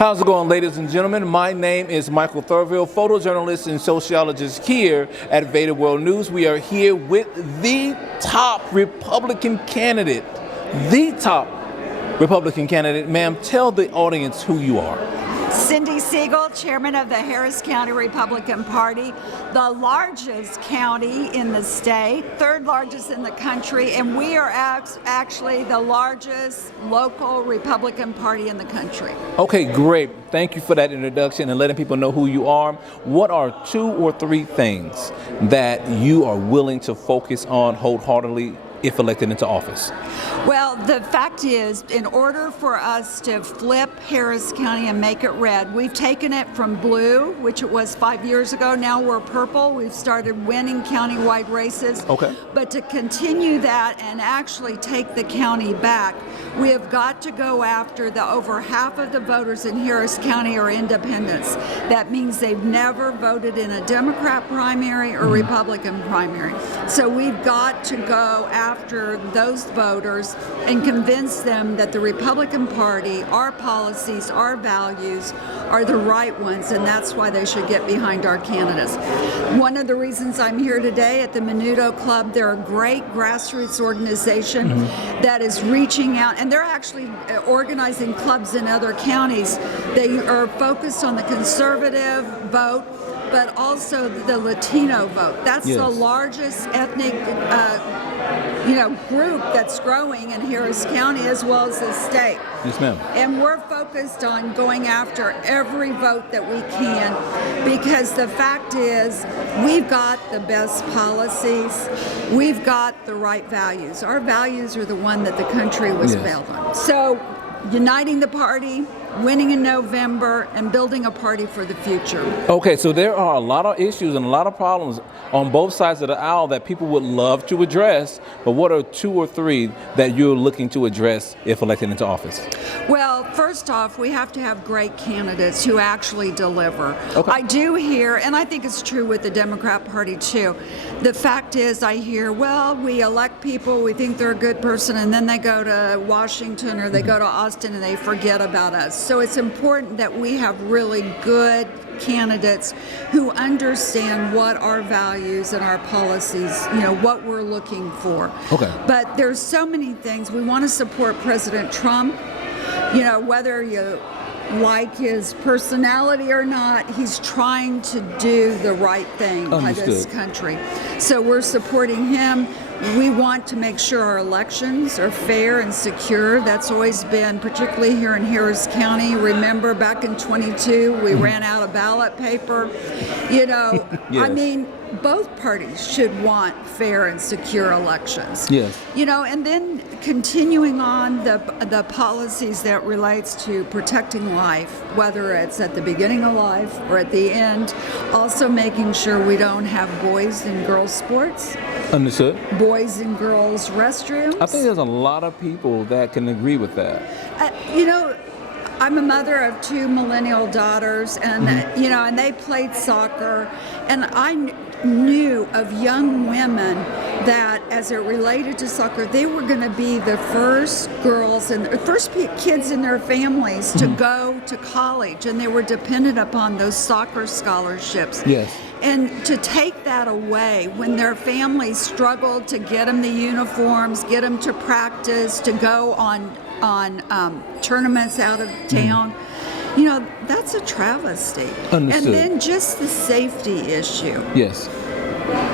How's it going, ladies and gentlemen? My name is Michael Thurville, photojournalist and sociologist here at VEDA World News. We are here with the top Republican candidate. Ma'am, tell the audience who you are. Cindy Siegal, chairman of the Harris County Republican Party, the largest county in the state, third largest in the country, and we are actually the largest local Republican Party in the country. Okay, great. Thank you for that introduction and letting people know who you are. What are 2 or 3 things that you are willing to focus on wholeheartedly if elected into office? Well, the fact is, in order for us to flip Harris County and make it red, we've taken it from blue, which it was 5 years ago. Now we're purple. We've started winning countywide races. Okay. But to continue that and actually take the county back, we have got to go after the over half of the voters in Harris County are independents. That means they've never voted in a Democrat primary or Republican primary. So we've got to go after those voters and convince them that the Republican Party, our policies, our values are the right ones, and that's why they should get behind our candidates. One of the reasons I'm here today at the Menudo Club, they're a great grassroots organization that is reaching out, and they're actually organizing clubs in other counties. They are focused on the conservative vote, but also the Latino vote. That's the largest ethnic group that's growing in Harris County as well as the state. Yes, ma'am. And we're focused on going after every vote that we can, because the fact is we've got the best policies, we've got the right values. Our values are the one that the country was built on. So uniting the party, winning in November, and building a party for the future. Okay, so there are a lot of issues and a lot of problems on both sides of the aisle that people would love to address, but what are 2 or 3 that you're looking to address if elected into office? Well, first off, we have to have great candidates who actually deliver. Okay. I do hear, and I think it's true with the Democrat Party too, the fact is I hear, well, we elect people, we think they're a good person, and then they go to Washington or they go to Austin and they forget about us. So it's important that we have really good candidates who understand what our values and our policies, what we're looking for. Okay. But there's so many things. We want to support President Trump, whether you like his personality or not, he's trying to do the right thing by this country. So we're supporting him. We want to make sure our elections are fair and secure. That's always been, particularly here in Harris County. Remember back in 22, we ran out of ballot paper. I mean, both parties should want fair and secure elections. Yes. And then continuing on the policies that relates to protecting life, whether it's at the beginning of life or at the end. Also making sure we don't have boys and girls sports. Understood. Boys and girls restrooms. I think there's a lot of people that can agree with that. I'm a mother of 2 millennial daughters, and and they played soccer, and I knew of young women that, as it related to soccer, they were going to be the first girls and first kids in their families to go to college, and they were dependent upon those soccer scholarships. Yes. And to take that away when their families struggled to get them the uniforms, get them to practice, to go on tournaments out of town, that's a travesty. Understood. And then just the safety issue. Yes.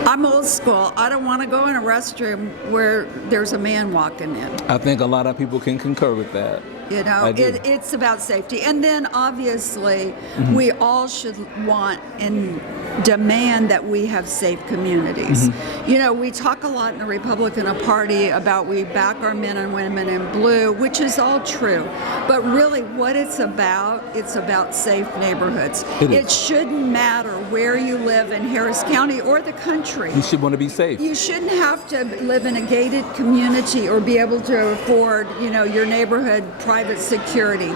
I'm old school. I don't want to go in a restroom where there's a man walking in. I think a lot of people can concur with that. It's about safety. And then obviously we all should want and demand that we have safe communities. We talk a lot in the Republican Party about we back our men and women in blue, which is all true. But really what it's about safe neighborhoods. It shouldn't matter where you live in Harris County or the country. You should want to be safe. You shouldn't have to live in a gated community or be able to afford, your neighborhood private private security.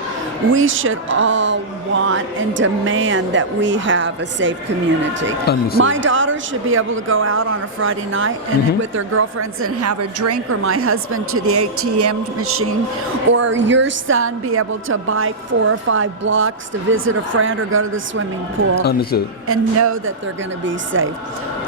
We should all want and demand that we have a safe community. Understood. My daughter should be able to go out on a Friday night and with their girlfriends and have a drink, or my husband to the ATM machine, or your son be able to bike 4 or 5 blocks to visit a friend or go to the swimming pool. Understood. And know that they're going to be safe.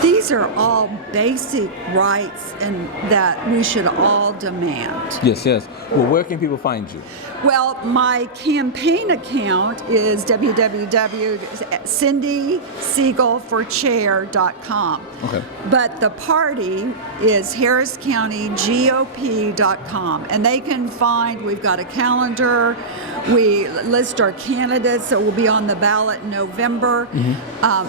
These are all basic rights and that we should all demand. Yes, yes. Well, where can people find you? Well, my campaign account is www.cindysiegalforchair.com. Okay. But the party is harriscountygop.com. And they can find, we've got a calendar, we list our candidates that will be on the ballot in November.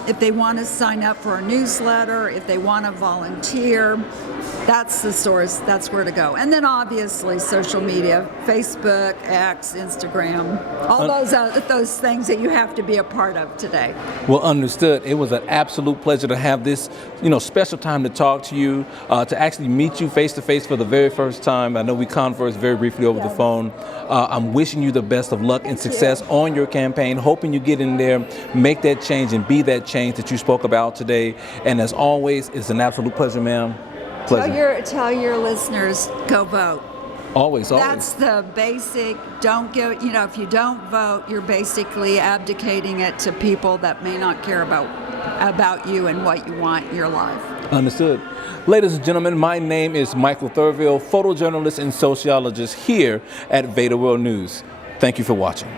If they want to sign up for a newsletter, if they want to volunteer, that's the source, that's where to go. And then obviously social media, Facebook, X, Instagram, all those things that you have to be a part of today. Well, understood. It was an absolute pleasure to have this, special time to talk to you, to actually meet you face to face for the very first time. I know we conversed very briefly over the phone. I'm wishing you the best of luck and success on your campaign, hoping you get in there, make that change and be that change that you spoke about today. And as always, it's an absolute pleasure, ma'am. Pleasure. Tell your listeners, go vote. Always. That's the basic. Don't go. If you don't vote, you're basically abdicating it to people that may not care about you and what you want in your life. Understood. Ladies and gentlemen, my name is Michael Thurville, photojournalist and sociologist here at VEDA World News. Thank you for watching.